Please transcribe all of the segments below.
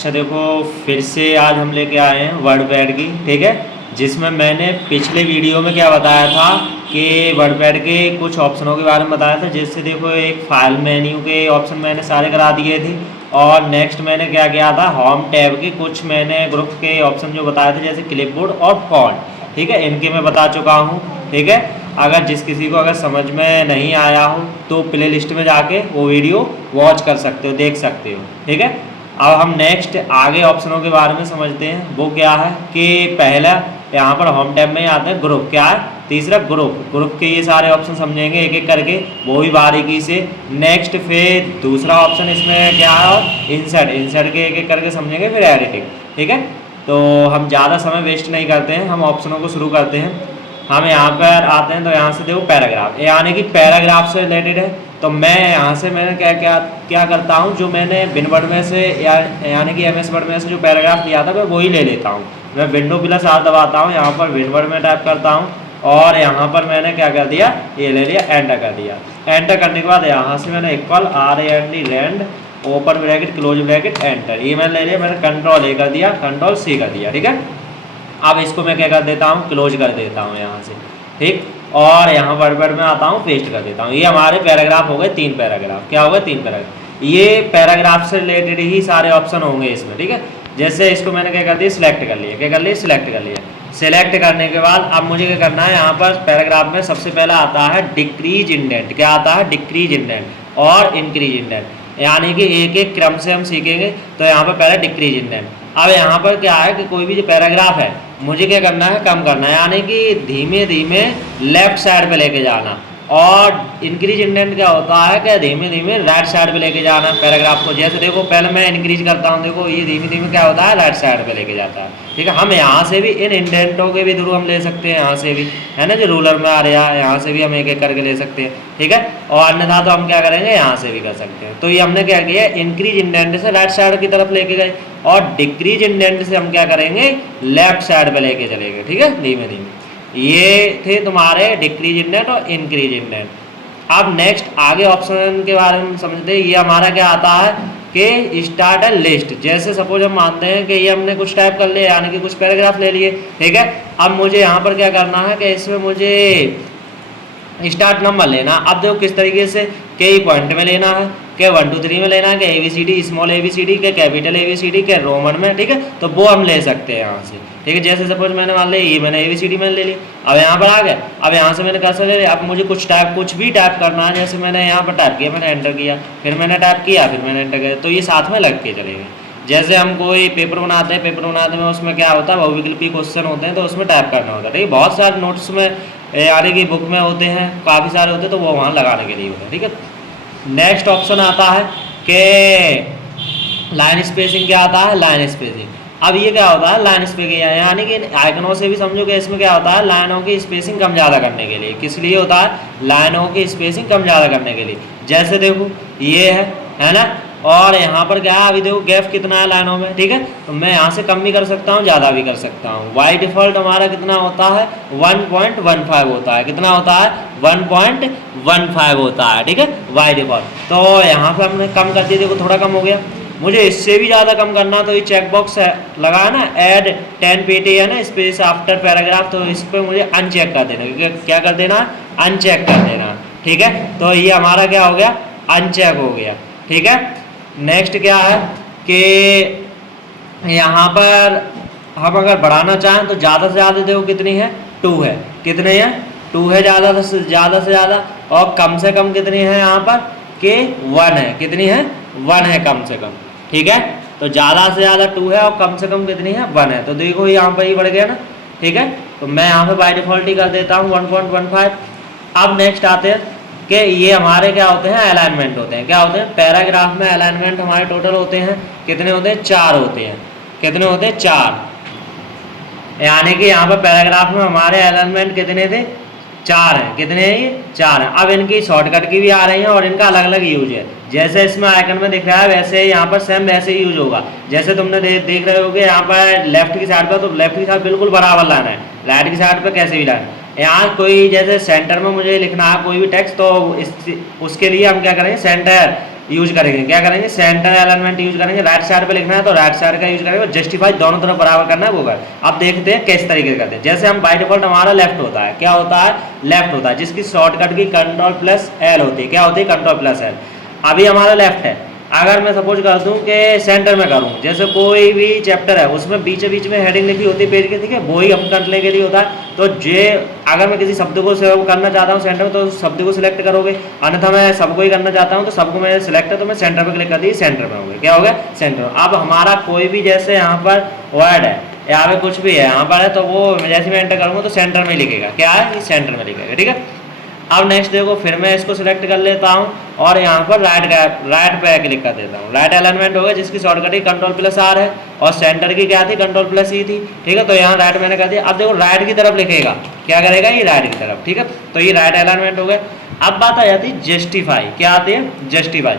अच्छा देखो, फिर से आज हम लेके आए हैं वर्डपैड की, ठीक है। जिसमें मैंने पिछले वीडियो में क्या बताया था कि वर्डपैड के कुछ ऑप्शनों के बारे में बताया था। जैसे देखो, एक फाइल मेन्यू के ऑप्शन मैंने सारे करा दिए थे, और नेक्स्ट मैंने क्या किया था, होम टैब के कुछ मैंने ग्रुप के ऑप्शन जो बताए थे, जैसे क्लिपबोर्ड और फॉन्ट, ठीक है, इनके मैं बता चुका हूँ, ठीक है। अगर जिस किसी को अगर समझ में नहीं आया हो तो प्ले लिस्ट में जाके वो वीडियो वॉच कर सकते हो, देख सकते हो, ठीक है। अब हम नेक्स्ट आगे ऑप्शनों के बारे में समझते हैं। वो क्या है कि पहला यहाँ पर होम टैब में आता है ग्रुप, क्या है, तीसरा ग्रुप के ये सारे ऑप्शन समझेंगे एक एक करके, वो भी बारीकी से। नेक्स्ट फिर दूसरा ऑप्शन इसमें क्या है, इंसर्ट के एक एक करके समझेंगे, फिर एडिटिंग, ठीक है। तो हम ज़्यादा समय वेस्ट नहीं करते हैं, हम ऑप्शनों को शुरू करते हैं। हम यहाँ पर आते हैं तो यहाँ से देखो पैराग्राफ, यानी कि पैराग्राफ से रिलेटेड है। तो मैं यहाँ से मैंने क्या क्या क्या करता हूँ, जो मैंने विनवर्ड में से यानी कि MS वर्ड में से जो पैराग्राफ लिया था मैं वही ले लेता हूँ। मैं विंडो प्लस R दबाता हूँ, यहाँ पर विनवर्ड में टाइप करता हूँ, और यहाँ पर मैंने क्या कर दिया, ये ले लिया, एंटर कर दिया। एंटर करने के बाद यहाँ से मैंने equal RAND open bracket close bracket enter, ये मैंने ले लिया। मैंने Ctrl A कर दिया, Ctrl C कर दिया, ठीक है। अब इसको मैं क्या कर देता हूँ, क्लोज कर देता हूँ यहाँ से, ठीक। और यहाँ वर्डपैड में आता हूँ, पेस्ट कर देता हूँ। ये हमारे पैराग्राफ हो गए 3 पैराग्राफ, क्या हो गए 3 पैराग्राफ। ये पैराग्राफ से रिलेटेड ही सारे ऑप्शन होंगे इसमें, ठीक है। जैसे इसको मैंने क्या कर दिया, सिलेक्ट कर लिया, क्या कर लिया, सिलेक्ट कर लिया। सिलेक्ट करने के बाद अब मुझे क्या करना है, यहाँ पर पैराग्राफ में सबसे पहला आता है डिक्रीज इंडेंट, क्या आता है, डिक्रीज इंडेंट और इंक्रीज इंडेंट, यानी कि एक एक क्रम से हम सीखेंगे। तो यहाँ पर पहले डिक्रीज इंडेंट। अब यहाँ पर क्या है कि कोई भी जो पैराग्राफ है मुझे क्या करना है, कम करना है, यानी कि धीमे धीमे लेफ्ट साइड पे लेके जाना। और इंक्रीज इंडेंट क्या होता है कि धीमे धीमे राइट साइड पे लेके जाना पैराग्राफ को। जैसे देखो, पहले मैं इंक्रीज करता हूँ, देखो ये धीमे धीमे क्या होता है, राइट साइड पे लेके जाता है, ठीक है। हम यहाँ से भी इन इंडेंटों के भी थ्रू हम ले सकते हैं, यहाँ से भी, है ना, जो रूलर में आ रहा है यहाँ से भी हम एक एक करके ले सकते हैं, ठीक है। और अन्यथा तो हम क्या करेंगे, यहाँ से भी कर सकते हैं। तो ये हमने क्या किया, इंक्रीज इंडेंट से राइट साइड की तरफ लेके गए, और डिक्रीज इंडेंट से हम क्या करेंगे, लेफ्ट साइड पे लेके चलेंगे, ठीक है, धीमे धीमे। ये थे तुम्हारे डिक्रीज इंडेंट और इंक्रीज इंडेंट। अब नेक्स्ट आगे ऑप्शन के बारे में समझते हैं। ये हमारा क्या आता है कि स्टार्ट अ लिस्ट। जैसे सपोज हम मानते हैं कि ये हमने कुछ टाइप कर लिया, यानी कि कुछ पैराग्राफ ले लिए, ठीक है। अब मुझे यहाँ पर क्या करना है कि इसमें मुझे स्टार्ट नंबर लेना। अब देखो किस तरीके से, के पॉइंट में लेना है, के 1 2 3 में लेना है, के ABCD स्मॉल ABCD, के कैपिटल ABCD, के रोमन में, ठीक है। तो वो हम ले सकते हैं यहाँ से, ठीक है। जैसे सपोज मैंने मान लिया, ये मैंने ABCD में ले ली। अब यहाँ पर आ गए, अब यहाँ से मैंने कर्सर ले लिया। अब मुझे कुछ भी टाइप करना है, जैसे मैंने यहाँ पर टाइप किया, मैंने एंटर किया, फिर मैंने टाइप किया, फिर मैंने एंटर किया, तो ये साथ में लग के चलेंगे। जैसे हम कोई पेपर बनाते हैं, पेपर बनाते में उसमें क्या होता है, बहुविकल्पी क्वेश्चन होते हैं, तो उसमें टाइप करना होता है, ठीक है। बहुत सारे नोट्स में यानी कि बुक में होते हैं, काफ़ी सारे होते हैं, तो वो वहाँ लगाने के लिए होता है, ठीक है। नेक्स्ट ऑप्शन आता है कि लाइन स्पेसिंग, क्या आता है, लाइन स्पेसिंग। अब ये क्या होता है, लाइन स्पेसिंग, यानी कि आइकनों से भी समझो कि इसमें क्या होता है, लाइनों की स्पेसिंग कम ज़्यादा करने के लिए। किस लिए होता है, लाइनों की स्पेसिंग कम ज़्यादा करने के लिए। जैसे देखो ये है ना, और यहाँ पर क्या है, अभी देखो गैप कितना है लाइनों में, ठीक है। तो मैं यहाँ से कम भी कर सकता हूँ, ज़्यादा भी कर सकता हूँ। बाय डिफ़ॉल्ट हमारा कितना होता है, 1.15 होता है। कितना होता है, 1.15 होता है, ठीक है, बाय डिफ़ॉल्ट। तो यहाँ पर हमने कम कर दिया, देखो थोड़ा कम हो गया। मुझे इससे भी ज़्यादा कम करना, तो ये चेक बॉक्स है लगा है ना, ऐड 10 पेटी है ना, स्पेस आफ्टर पैराग्राफ, तो इस पर मुझे अनचेक कर देना, क्योंकि क्या कर देना, अनचेक कर देना, ठीक है। तो ये हमारा क्या हो गया, अनचेक हो गया, ठीक है। नेक्स्ट क्या है कि यहाँ पर हम अगर बढ़ाना चाहें तो ज़्यादा से ज़्यादा देखो कितनी है, 2 है, कितने हैं, 2 है ज़्यादा से ज़्यादा, और कम से कम कितनी है यहाँ पर, कि 1 है, कितनी है, 1 है कम से कम, ठीक है। तो ज़्यादा से ज़्यादा 2 है, और कम से कम कितनी है, 1 है। तो देखो यहाँ पर ही बढ़ गया ना, ठीक है। तो मैं यहाँ पर बाय डिफ़ॉल्ट ही कर देता हूँ 1.15। अब नेक्स्ट आते हैं कि ये हमारे क्या होते हैं, अलाइनमेंट होते हैं। क्या होते हैं, पैराग्राफ में अलाइनमेंट हमारे टोटल होते हैं, कितने होते हैं, 4 होते हैं। कितने होते हैं, 4, यानी कि यहाँ पर पैराग्राफ में हमारे अलाइनमेंट कितने थे, 4 हैं। कितने हैं, ये 4 हैं। अब इनकी शॉर्टकट की भी आ रही हैं, और इनका अलग अलग यूज है। जैसे इसमें आइकन में दिख रहा है, वैसे यहाँ पर सेम वैसे ही यूज होगा। जैसे तुमने देख रहे हो कि यहाँ पर लेफ्ट की साइड पर, तो लेफ्ट की साइड बिल्कुल बराबर लाना है, राइट की साइड पर कैसे भी लाना है। यहाँ कोई जैसे सेंटर में मुझे लिखना है कोई भी टेक्स्ट, तो उसके लिए हम क्या करेंगे, सेंटर यूज करेंगे, क्या करेंगे, सेंटर अलाइनमेंट यूज करेंगे। राइट साइड पे लिखना है तो राइट साइड का यूज करेंगे, जस्टिफाई दोनों तरफ बराबर करना है वो कर। अब देखते हैं किस तरीके से करते हैं। जैसे हम बाय डिफॉल्ट हमारा लेफ्ट होता है, क्या होता है, लेफ्ट होता है, जिसकी शॉर्टकट की Ctrl+L होती है, क्या होती है, Ctrl+L। अभी हमारा लेफ्ट है। अगर मैं सपोज कर दूं कि सेंटर में करूं, जैसे कोई भी चैप्टर है उसमें बीच बीच में हेडिंग लिखी होती है पेज के, ठीक है, वो ही हम करने के लिए होता है। तो जे अगर मैं किसी शब्द को करना चाहता हूं सेंटर में तो शब्द को सिलेक्ट करोगे, अन्यथा मैं सबको ही करना चाहता हूं तो सबको मैं सिलेक्ट है तो मैं सेंटर पर क्लिक कर दी, सेंटर में हो गया, क्या हो गया, सेंटर में। अब हमारा कोई भी जैसे यहाँ पर वर्ड है, यहाँ पे कुछ भी है यहाँ पर है, तो वो जैसे मैं एंटर करूँगा तो सेंटर में लिखेगा, क्या है, सेंटर में लिखेगा, ठीक है। अब नेक्स्ट देखो, फिर मैं इसको सिलेक्ट कर लेता हूँ और यहाँ पर राइट पे क्लिक कर देता हूँ। राइट अलाइनमेंट होगा जिसकी शॉर्टकट ही Ctrl+R है और सेंटर की क्या थी, Ctrl+E थी, ठीक है। तो यहाँ राइट मैंने कर दिया। अब देखो राइट की तरफ लिखेगा, क्या करेगा, ये राइट की तरफ, ठीक है। तो ये राइट अलाइनमेंट हो गया। अब बात आ जाती है जस्टिफाई, क्या आती है, जस्टिफाई।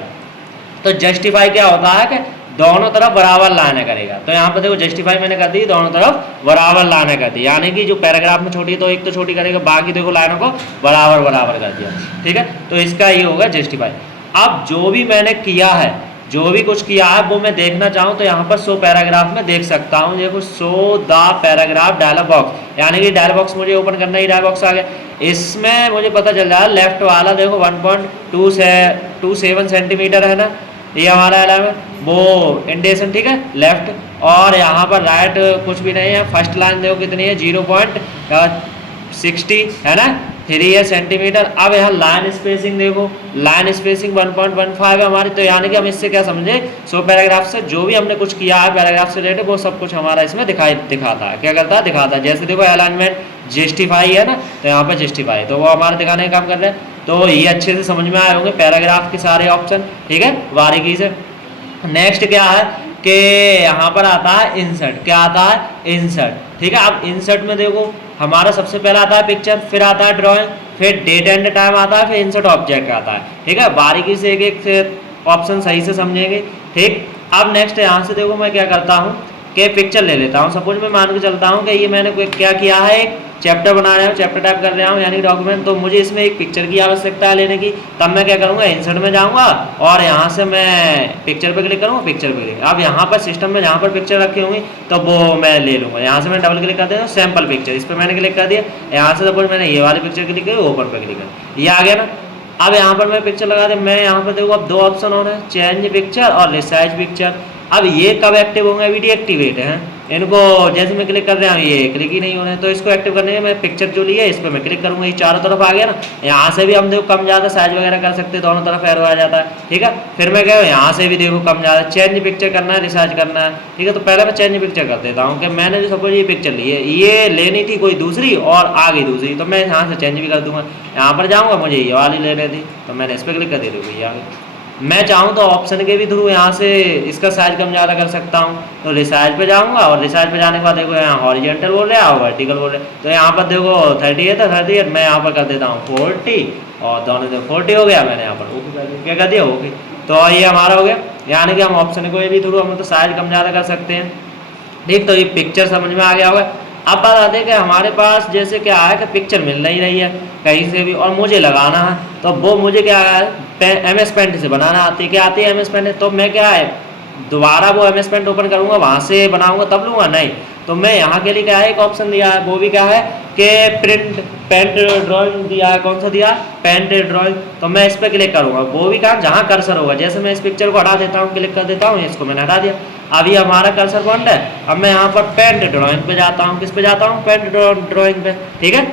तो जस्टिफाई क्या होता है कि दोनों तरफ बराबर लाने करेगा। तो यहाँ पर देखो जस्टिफाई मैंने कर दी, दोनों तरफ बराबर लाने कर दी, यानी कि जो पैराग्राफ में छोटी तो एक तो छोटी करेगा, बाकी देखो लाइनों को बराबर बराबर कर दिया, ठीक है। तो इसका ये होगा जस्टिफाई। अब जो भी मैंने किया है, जो भी कुछ किया है वो मैं देखना चाहूँ तो यहाँ पर शो पैराग्राफ में देख सकता हूँ। देखो show the paragraph dialog box, यानी कि डायलॉग बॉक्स मुझे ओपन करना ही, डायलॉग बॉक्स आ गया। इसमें मुझे पता चल रहा है लेफ्ट वाला देखो 1.27 सेंटीमीटर है ना, ये हमारा अलाइनमेंट, वो इंडेशन, ठीक है, लेफ्ट। और यहाँ पर राइट कुछ भी नहीं है। फर्स्ट लाइन देखो कितनी है, 0.60 है ना, 3 सेंटीमीटर। अब यहाँ लाइन स्पेसिंग देखो, लाइन स्पेसिंग 1.15 है हमारी। तो यानी कि हम इससे क्या समझे, सो पैराग्राफ से जो भी हमने कुछ किया है पैराग्राफ से रिलेटेड वो सब कुछ हमारा इसमें दिखाता है, क्या करता है, दिखाता है। जैसे देखो अलाइनमेंट जस्टिफाई है ना, तो यहाँ पर जस्टिफाई, तो वो हमारे दिखाने का काम कर रहे हैं। तो ये अच्छे से समझ में आए होंगे पैराग्राफ के सारे ऑप्शन, ठीक है, बारीकी से। नेक्स्ट क्या है कि यहाँ पर आता है इंसर्ट, क्या आता है, इंसर्ट, ठीक है। अब इंसर्ट में देखो हमारा सबसे पहला आता है पिक्चर, फिर आता है ड्राइंग, फिर डेट एंड टाइम आता है, फिर इंसर्ट ऑब्जेक्ट आता है, ठीक है। बारीकी से एक एक ऑप्शन सही से समझेंगे, ठीक। अब नेक्स्ट यहाँ से देखो मैं क्या करता हूँ कि पिक्चर ले लेता हूँ। सपोज मैं मान के चलता हूँ कि ये मैंने क्या किया है, एक चैप्टर बना रहा हूँ, चैप्टर टाइप कर रहा हूँ यानी डॉक्यूमेंट, तो मुझे इसमें एक पिक्चर की आवश्यकता है लेने की। तब मैं क्या करूँगा, इंसर्ट में जाऊँगा और यहाँ से मैं पिक्चर पे क्लिक करूँगा, पिक्चर पे क्लिक। अब यहाँ पर सिस्टम में जहाँ पर पिक्चर रखी होंगी तो वो मैं ले लूँगा। यहाँ से मैं डबल क्लिक कर देता हूँ, सैम्पल पिक्चर, इस पर मैंने क्लिक कर दिया। यहाँ से सपोज मैंने ये वाली पिक्चर क्लिक की, ओपन पर क्लिक कर, ये आ गया ना। अब यहाँ पर मैं पिक्चर लगा दे, मैं यहाँ पर देखो अब दो ऑप्शन हो रहे हैं, चेंज पिक्चर और रिसाइज पिक्चर। अब ये कब एक्टिव होंगे, अभी डीएक्टिवेट हैं इनको। जैसे मैं क्लिक कर रहा हूँ ये क्लिक ही नहीं हो रहे हैं, तो इसको एक्टिव करने के मैं पिक्चर जो ली है इस पर मैं क्लिक करूँगा, ये चारों तरफ आ गया ना। यहाँ से भी हम देखो कम ज़्यादा साइज वगैरह कर सकते हैं, दोनों तरफ एरो आ जाता है, ठीक है। फिर मैं क्या यहाँ से भी देखो कम ज़्यादा, चेंज पिक्चर करना है, रिसाइज करना है, ठीक है। तो पहले मैं चेंज पिक्चर कर देता हूँ कि मैंने जो सपोज ये पिक्चर ली है, ये लेनी थी कोई दूसरी और आ गई दूसरी, तो मैं यहाँ से चेंज भी कर दूँगा। यहाँ पर जाऊँगा, मुझे ये वाली लेनी थी तो मैंने इस पर क्लिक कर दी, देखो ये आ गई। मैं चाहूँ तो ऑप्शन के भी थ्रू यहाँ से इसका साइज कम ज़्यादा कर सकता हूँ। तो रिसाइज पे जाऊँगा और रिसाइज पे जाने के बाद देखो यहाँ हॉरिजेंटल बोल रहे हैं और वर्टिकल बोल रहे हैं। तो यहाँ पर देखो 38 है, 38 मैं यहाँ पर कर देता हूँ 40 और दोनों देखो 40 हो गया। मैंने यहाँ पर ओके कर दिया, क्या कर दिया, ओके। तो ये हमारा हो गया, यानी कि हम ऑप्शन को भी थ्रू हम तो साइज कम ज़्यादा कर सकते हैं, ठीक। तो ये पिक्चर समझ में आ गया होगा। अब बात आते हैं कि हमारे पास जैसे क्या है कि पिक्चर मिल नहीं रही है कहीं से भी और मुझे लगाना है, तो वो मुझे क्या है, MS पेंट से बनाना आती है, क्या आती है, MS पेंट। तो मैं क्या है दोबारा वो MS पेंट ओपन करूँगा, वहाँ से बनाऊँगा तब लूँगा, नहीं। तो मैं यहाँ के लिए क्या है एक ऑप्शन दिया है, वो भी क्या है कि पेंट ड्राइंग दिया है। कौन सा दिया, पेंट ड्राइंग। तो मैं इस पर क्लिक करूँगा, वो भी कहाँ, जहाँ कर्सर होगा। जैसे मैं इस पिक्चर को हटा देता हूँ, क्लिक कर देता हूँ, इसको मैंने हटा दिया। अभी हमारा कर्सर पॉइंट है। अब मैं यहाँ पर पेंट ड्राइंग पे जाता हूँ, किस पे जाता हूँ, पेंट ड्राइंग पे, ठीक है।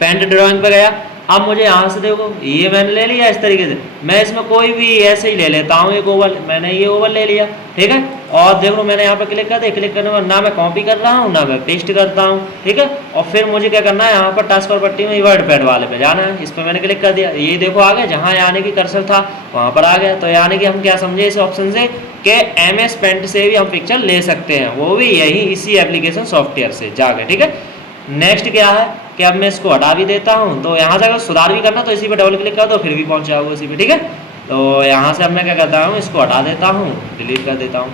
पेंट ड्राइंग पे गया। अब मुझे यहाँ से देखो ये मैंने ले लिया इस तरीके से। मैं इसमें कोई भी ऐसे ही ले लेता हूँ एक ओवल, मैंने ये ओवल ले लिया, ठीक है। और देखो मैंने यहाँ पर क्लिक कर दिया, क्लिक करने के बाद ना मैं कॉपी कर रहा हूँ ना मैं पेस्ट करता हूँ, ठीक है। और फिर मुझे क्या करना है, यहाँ पर टास्क बार पट्टी में वर्ड पैड वाले पे जाना है, इस पर मैंने क्लिक कर दिया। ये देखो आ गया, जहाँ यानी कि कर्सर था वहाँ पर आ गया। तो यानी कि हम क्या समझे इस ऑप्शन से कि MS पेंट से भी हम पिक्चर ले सकते हैं, वो भी यही इसी एप्लीकेशन सॉफ्टवेयर से जाके, ठीक है। नेक्स्ट क्या है कि अब मैं इसको हटा भी देता हूँ। तो यहाँ से अगर सुधार भी करना तो इसी पे डबल क्लिक कर दो, फिर भी पहुँच जाओगे उसी पे, ठीक है। तो यहाँ से अब मैं क्या करता हूँ, इसको हटा देता हूँ, डिलीट कर देता हूँ।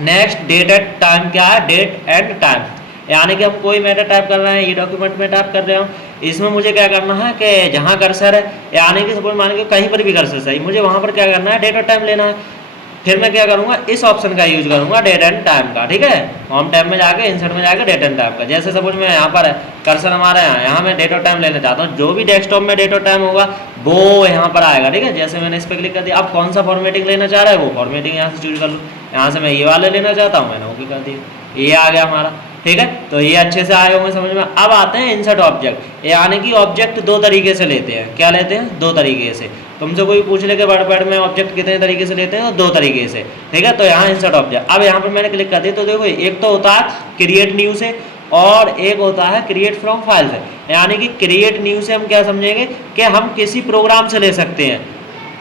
नेक्स्ट डेट एंड टाइम क्या है, डेट एंड टाइम। यानी कि हम कोई मैटर टाइप कर रहे हैं, ये डॉक्यूमेंट में टाइप कर रहे हो, इसमें मुझे क्या करना है कि जहाँ कर्सर है, यानी कि सपोज मान के कहीं पर भी कर्सर सही, मुझे वहाँ पर क्या करना है, डेट और टाइम लेना है। फिर मैं क्या करूँगा, इस ऑप्शन का यूज करूँगा, डेट एंड टाइम का, ठीक है। होम टैब में जाके इंसर्ट में जाके डेट एंड टाइम का, जैसे सपोज मैं यहाँ पर है कर्सर हमारे यहाँ मैं डेट और टाइम लेना चाहता हूँ, जो भी डेस्कटॉप में डेट और टाइम होगा वो यहाँ पर आएगा, ठीक है। जैसे मैंने इस पर क्लिक कर दिया, अब कौन सा फॉर्मेटिंग लेना चाह रहा है वो फॉर्मेटिंग यहाँ से चूज कर लूँ। यहाँ से मैं ये वाले लेना चाहता हूँ, मैंने ओके कर दिया, ये आ गया हमारा, ठीक है। तो ये अच्छे से आए होंगे समझ में। अब आते हैं इंसर्ट ऑब्जेक्ट, यानी कि ऑब्जेक्ट दो तरीके से लेते हैं, क्या लेते हैं, दो तरीके से। तुमसे कोई पूछ ले कि वर्ड में ऑब्जेक्ट कितने तरीके से लेते हैं, तो दो तरीके से, ठीक है। तो यहाँ इंसर्ट ऑब्जेक्ट, अब यहाँ पर मैंने क्लिक कर दिया, तो देखो एक तो होता है क्रिएट न्यू से और एक होता है क्रिएट फ्रॉम फाइल से। यानी कि क्रिएट न्यू से हम क्या समझेंगे कि हम किसी प्रोग्राम से ले सकते हैं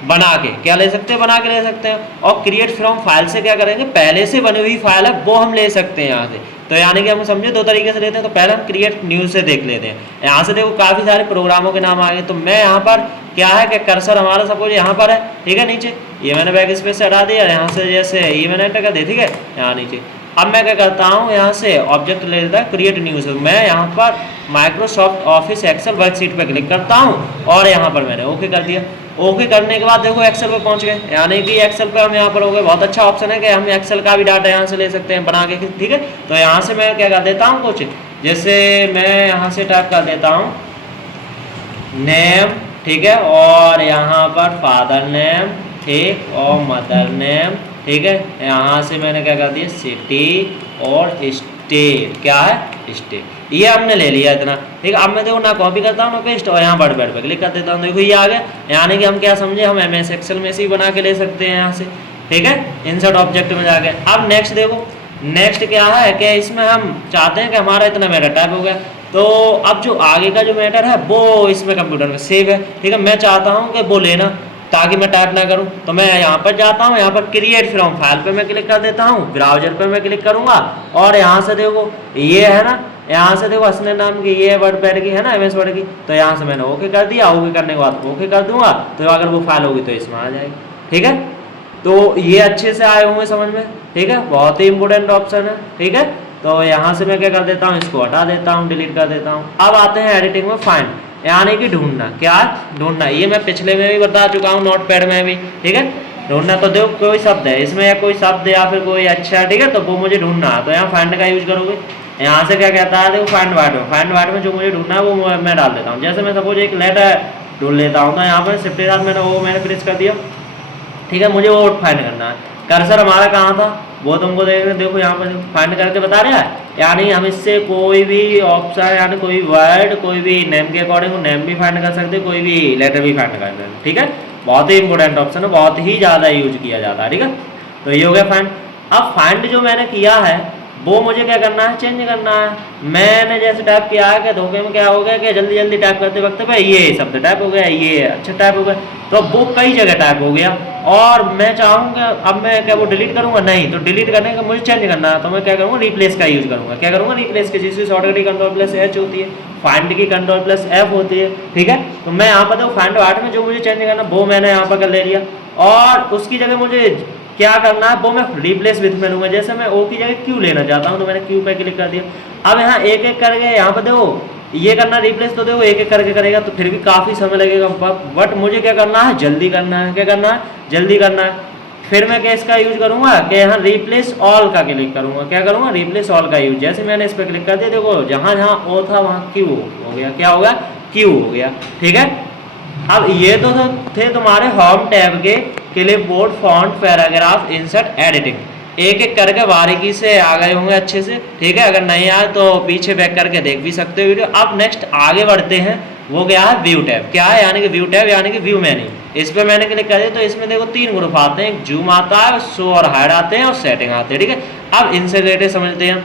बना के, क्या ले सकते हैं, बना के ले सकते हैं। और क्रिएट फ्रॉम फाइल से क्या करेंगे, पहले से बनी हुई फाइल है वो हम ले सकते हैं यहाँ से। तो यानी कि हम समझे दो तरीके से लेते हैं। तो पहले हम क्रिएट न्यू से देख लेते हैं। यहाँ से देखो काफ़ी सारे प्रोग्रामों के नाम आ गए। तो मैं यहाँ पर क्या है कि कर्सर हमारा सपोज यहाँ पर है, ठीक है, नीचे ये मैंने बैक स्पेस से हटा दिया, यहाँ से जैसे ये मैंने एंटर कर दिया, ठीक है, यहाँ नीचे। अब मैं क्या करता हूँ, यहाँ से ऑब्जेक्ट ले लेता है क्रिएट न्यू से, मैं यहाँ पर माइक्रोसॉफ्ट ऑफिस एक्सेल वर्कशीट पर क्लिक करता हूँ और यहाँ पर मैंने ओके कर दिया। ओके करने के बाद देखो एक्सेल पे पहुंच गए, यानी कि एक्सेल पे हम यहाँ पर हो गए। बहुत अच्छा ऑप्शन है कि हम एक्सेल का भी डाटा यहाँ से ले सकते हैं बना के, ठीक है। तो यहाँ से मैं क्या कर देता हूँ, कुछ जैसे मैं यहाँ से टाइप कर देता हूँ नेम, ठीक है, और यहाँ पर फादर नेम, ठीक, और मदर नेम, ठीक है। यहाँ से मैंने क्या कर दिया, सिटी और स्टेट, क्या है, स्टेट, ये हमने ले लिया इतना, ठीक है। अब मैं देखो ना कॉपी करता हूँ ना पेस्ट, और यहाँ वर्ड पे क्लिक कर देता हूँ, देखो ये आ गया। यानी कि हम क्या समझे, हम MS एक्सेल में से ही बना के ले सकते हैं यहाँ से, ठीक है, इंसर्ट ऑब्जेक्ट में जाके। अब नेक्स्ट देखो, नेक्स्ट क्या है कि इसमें हम चाहते हैं कि हमारा इतना मैटर टाइप हो गया, तो अब जो आगे का जो मैटर है वो इसमें कंप्यूटर में सेव है, ठीक है। मैं चाहता हूँ कि वो लेना ताकि मैं टाइप ना करूं, तो मैं यहाँ पर जाता हूँ, यहाँ पर क्रिएट फ्रॉम फाइल पे मैं क्लिक कर देता हूँ, ब्राउजर पे मैं क्लिक करूंगा और यहाँ से देखो ये है ना, यहाँ से देखो असली नाम की ये वर्डपैड की है ना, MS वर्ड की। तो यहाँ से मैंने ओके कर दिया, ओके करने के बाद ओके कर दूंगा, तो अगर वो फाइल होगी तो इसमें आ जाएगी, ठीक है। तो ये अच्छे से आए होंगे समझ में, ठीक है, बहुत ही इंपॉर्टेंट ऑप्शन है, ठीक है। तो यहाँ से मैं क्या कर देता हूँ, इसको हटा देता हूँ, डिलीट कर देता हूँ। अब आते हैं एडिटिंग में फाइंड, यानी कि ढूंढना, क्या ढूंढना, ये मैं पिछले में भी बता चुका हूँ, नोटपैड में भी, ठीक है। ढूंढना तो देखो कोई शब्द है इसमें या कोई शब्द या फिर कोई अच्छा, ठीक है, तो वो मुझे ढूंढना है, तो यहाँ फाइंड का यूज करोगे। यहाँ से क्या कहता है, देखो फाइंड वर्ड में, फाइंड वर्ड में जो मुझे ढूंढना है वो मैं डाल देता हूँ। जैसे मैं सपोज एक लेटर ढूंढ लेता हूँ, तो यहाँ पर शिफ्ट के साथ मैंने प्रेस कर दिया, ठीक है, मुझे वो फाइंड करना है। कर्सर हमारा कहाँ था वो तुमको देखो यहाँ पर फाइंड करके बता रहा है, यानी हम इससे कोई भी ऑप्शन, यानी कोई वर्ड, कोई भी नेम के अकॉर्डिंग नेम भी फाइंड कर सकते हैं, कोई भी लेटर भी फाइंड कर सकते हैं, ठीक है। बहुत ही इंपॉर्टेंट ऑप्शन है, बहुत ही ज़्यादा यूज किया जाता है, ठीक है। तो ये हो गया फाइंड। अब फाइंड जो मैंने किया है वो मुझे क्या करना है, चेंज करना है। मैंने जैसे टाइप किया है कि धोखे में क्या हो गया कि जल्दी जल्दी टाइप करते वक्त पे ये शब्द टाइप हो गया, ये अच्छा टाइप हो गया, तो वो कई जगह टाइप हो गया और मैं चाहूँगा अब मैं क्या वो डिलीट करूँगा, नहीं, तो डिलीट करने का मुझे चेंज करना है, तो मैं क्या करूँगा, रिप्लेस का यूज करूँगा। क्या करूँगा, रिप्लेस के, जिसकी शॉर्टकट की Ctrl+H होती है, फाइंड की Ctrl+F होती है, ठीक है। तो मैं यहाँ पर देखो फाइंड वर्ड में जो मुझे चेंज करना वो मैंने यहाँ पर कर ले लिया, और उसकी जगह मुझे क्या करना है वो मैं रिप्लेस विथ में लूँगा। जैसे मैं ओ की जगह क्यू लेना चाहता हूँ, तो मैंने क्यू पे क्लिक कर दिया। अब यहाँ एक एक करके यहाँ पर देखो ये करना रिप्लेस, तो देखो एक एक करके करेगा तो फिर भी काफ़ी समय लगेगा, बट मुझे क्या करना है, जल्दी करना है। क्या करना है, जल्दी करना है। फिर मैं क्या इसका यूज करूँगा कि यहाँ रिप्लेस ऑल का क्लिक करूँगा। क्या करूँगा, रिप्लेस ऑल का यूज। जैसे मैंने इस पर क्लिक कर दिया, देखो जहाँ जहाँ ओ था वहाँ क्यू हो गया, क्या हो गया, क्यू हो गया, ठीक है। अब ये तो थे तुम्हारे होम टैब के clipboard, font, paragraph, insert, editing, एक एक करके बारीकी से आ गए होंगे अच्छे से, ठीक है। अगर नहीं आए तो पीछे बैक करके देख भी सकते हो वीडियो। अब नेक्स्ट आगे बढ़ते हैं, वो क्या है, व्यू टैब। क्या है, यानी कि व्यू टैब, यानी कि व्यू मेन्यू। इस पर मैंने क्लिक कर दिया तो इसमें देखो तीन ग्रुप आते हैं, जूम आता है, शो और हाइड आते हैं, और सेटिंग आते हैं, ठीक है। अब इनसे रिलेटेड समझते हैं।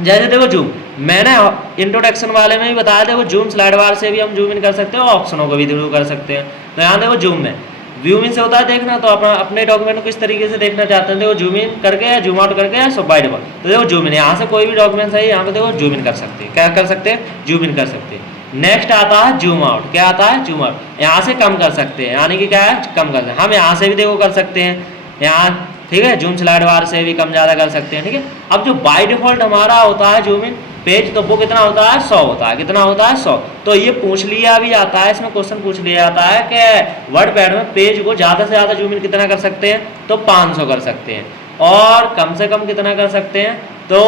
जैसे देखो जूम, मैंने इंट्रोडक्शन वाले में भी बताया, देखो जूम स्लाइड बार से भी हम जूम इन कर सकते हैं और ऑप्शनों को भी जरूर कर सकते हैं। तो यहाँ देखो जूम में व्यू इन से होता है देखना, तो अपने डॉक्यूमेंट को किस तरीके से देखना चाहते हैं, देखो जूम इन करके या जूम आउट करके या सब बाय डिफॉल्ट। तो देखो जूम इन, यहाँ से कोई भी डॉक्यूमेंट है यहाँ पे देखो जूम इन कर सकते हैं। क्या कर सकते हैं, जूम इन कर सकते हैं। नेक्स्ट आता है जूम आउट। क्या आता है, जूम आउट। यहाँ से कम कर सकते हैं, यानी कि क्या है, कम कर सकते हैं। हम यहाँ से भी देखो कर सकते हैं, यहाँ ठीक है, जूम स्लाइड बार से भी कम ज़्यादा कर सकते हैं, ठीक है। अब जो बाय डिफॉल्ट हमारा होता है जूम इन, पेज तो वो कितना होता है 100 होता है, कितना होता है 100। तो ये पूछ लिया भी जाता है, इसमें क्वेश्चन पूछ लिया जाता है कि वर्डपैड में पेज को ज़्यादा से ज़्यादा जूम इन कितना कर सकते हैं, तो 500 कर सकते हैं, और कम से कम कितना कर सकते हैं, तो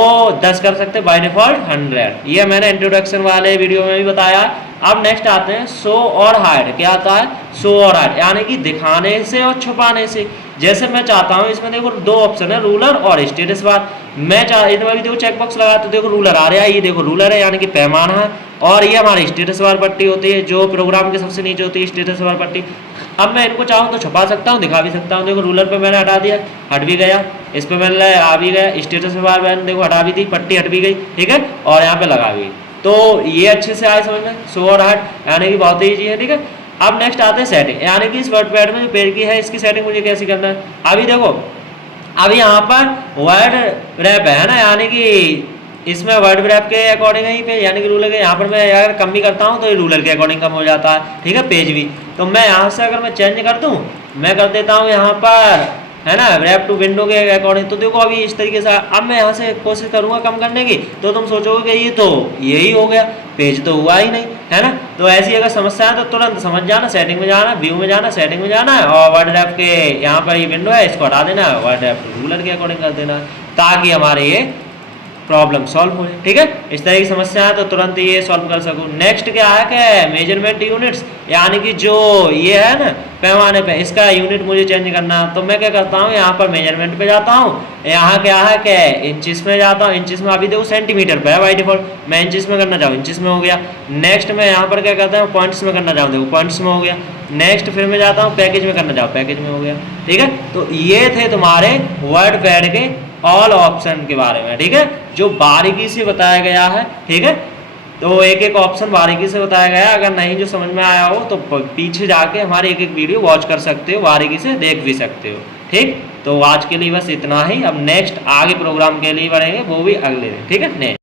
10 कर सकते हैं, बाय डिफॉल्ट 100। ये मैंने इंट्रोडक्शन वाले वीडियो में भी बताया। अब नेक्स्ट आते हैं शो और हाइड। क्या आता है, शो और हाइड, यानी कि दिखाने से और छुपाने से। जैसे मैं चाहता हूँ, इसमें देखो दो ऑप्शन है, रूलर और स्टेटस बार। मैं इनमें भी देखो चेक बॉक्स लगा तो देखो रूलर आ रहा है, ये देखो रूलर है यानी कि पैमाना है, और ये हमारी स्टेटस बार पट्टी होती है जो प्रोग्राम के सबसे नीचे होती है, स्टेटस बार पट्टी। अब मैं इनको चाहूँ तो छुपा सकता हूँ, दिखा भी सकता हूँ। देखो रूलर पे मैंने हटा दिया, हट भी गया, इस पे मैंने आ भी गया, स्टेटस बार मैंने देखो हटा भी दी, पट्टी हट भी गई, ठीक है, और यहाँ पे लगा भी। तो ये अच्छे से आए समझ में, शो और हाइड, यानी कि बहुत ईजी है, ठीक है। अब नेक्स्ट आते हैं सेटिंग, यानी कि इस वर्डपैड में जो पेज की है इसकी सेटिंग मुझे कैसे करना है। अभी देखो, अभी यहाँ पर वर्ड रैप है ना, यानी कि इसमें वर्ड रैप के अकॉर्डिंग ही पे, यानी कि रूलर के, यहाँ पर मैं अगर कम भी करता हूँ तो ये रूलर के अकॉर्डिंग कम हो जाता है, ठीक है, पेज भी। तो मैं यहाँ से अगर मैं चेंज कर दूँ, मैं कर देता हूँ यहाँ पर, है ना, रैप टू विंडो के अकॉर्डिंग। तो देखो अभी इस तरीके से, अब मैं यहाँ से कोशिश करूँगा कम करने की, तो तुम सोचोगे कि ये तो यही हो गया, पेज तो हुआ ही नहीं, है ना। तो ऐसी अगर समस्या है तो तुरंत समझ जाना, सेटिंग में जाना, व्यू में जाना, सेटिंग में जाना, और वर्ड रैप के यहाँ पर ये विंडो है इसको हटा देना, वर्ड रैप रूलर के अकॉर्डिंग कर देना, ताकि हमारे ये प्रॉब्लम सॉल्व हो जाए, ठीक है। इस तरह की समस्या है तो तुरंत ये सॉल्व कर सकूँ। नेक्स्ट क्या है कि मेजरमेंट यूनिट्स, यानी कि जो ये है ना पैमाने पे, इसका यूनिट मुझे चेंज करना है। तो मैं क्या करता हूँ, यहाँ पर मेजरमेंट पे जाता हूँ, यहाँ क्या है कि इंचिस में जाता हूँ, इंचिस में अभी देखो सेंटीमीटर पे है बाई डिफॉल्ट, मैं इंचिस में करना चाहूँ इंचिस में हो गया। नेक्स्ट मैं यहाँ पर क्या करता हूँ, पॉइंट्स में करना चाहूँ, देखो पॉइंट्स में हो गया। नेक्स्ट फिर मैं जाता हूँ पैकेज में करना चाहूँ, पैकेज में हो गया, ठीक है। तो ये थे तुम्हारे वर्डपैड के ऑल ऑप्शन के बारे में, ठीक है, जो बारीकी से बताया गया है, ठीक है। तो एक एक ऑप्शन बारीकी से बताया गया है, अगर नहीं जो समझ में आया हो तो पीछे जाके हमारे एक एक वीडियो वॉच कर सकते हो, बारीकी से देख भी सकते हो, ठीक। तो आज के लिए बस इतना ही, अब नेक्स्ट आगे प्रोग्राम के लिए बढ़ेंगे, वो भी अगले दिन, ठीक है। नेक्स्ट